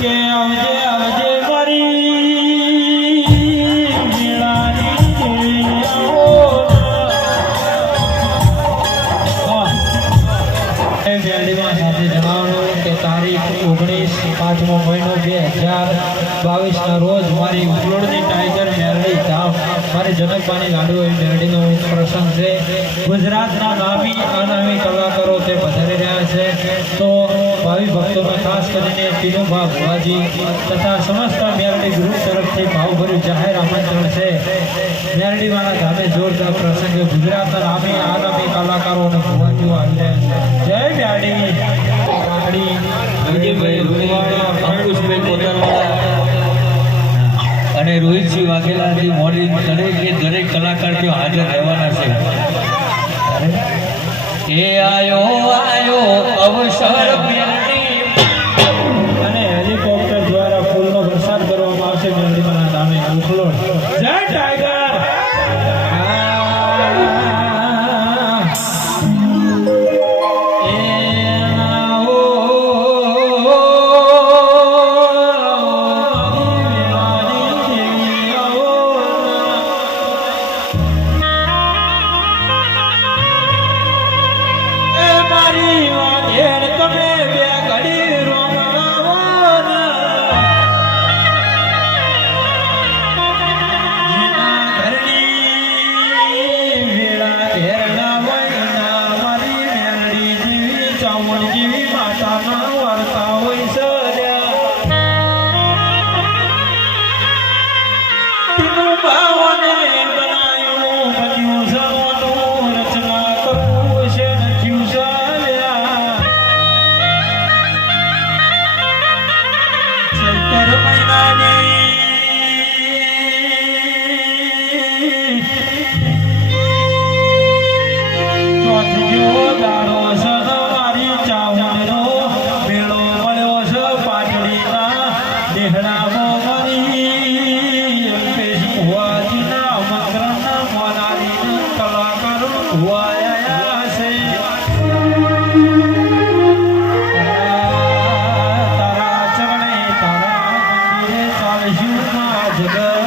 કે આવજે આવજે મારી મેળાની મેળીમાં સાથે જણાવવાનું કે તારીખ 19 5મો મહિનો 2022 ના રોજ મારી ઉકલોડની ટાઈગર મેરડી ધામ મારી જનકબાની લાડુ એવી મેરડીનો પ્રસંગ છે. ગુજરાતના નામી અનામી કલાકારો તે પધારી રહ્યા છે. તો ભાવિ ભક્તોને ખાસ કરીને ટીનુભા ભુવાજી તથા સમસ્ત મેરડી ગ્રુપ તરફથી ભાવભર્યું જાહેર આમંત્રણ છે. મેરડીવાળા ધામે જોરદાર પ્રસંગે ગુજરાતના નામી અનામી કલાકારો અને ભુવાજીઓ આવી રહ્યા છે. જય મેરડી. અંકુશભાઈ કોતરવાળા અને રોહિતસિંહ વાઘેલાથી મોડી દરેક કલાકાર ત્યાં હાજર રહેવાના છે. એ આયો અવસર અને હેલિકોપ્ટર દ્વારા ફૂલનો વરસાદ કરવામાં આવશે મેરડીમાં ધામે ઉખલોડ. જય ટાઈગર. તારા ચરણે તારા મંદિરે ચાલશું માં જગત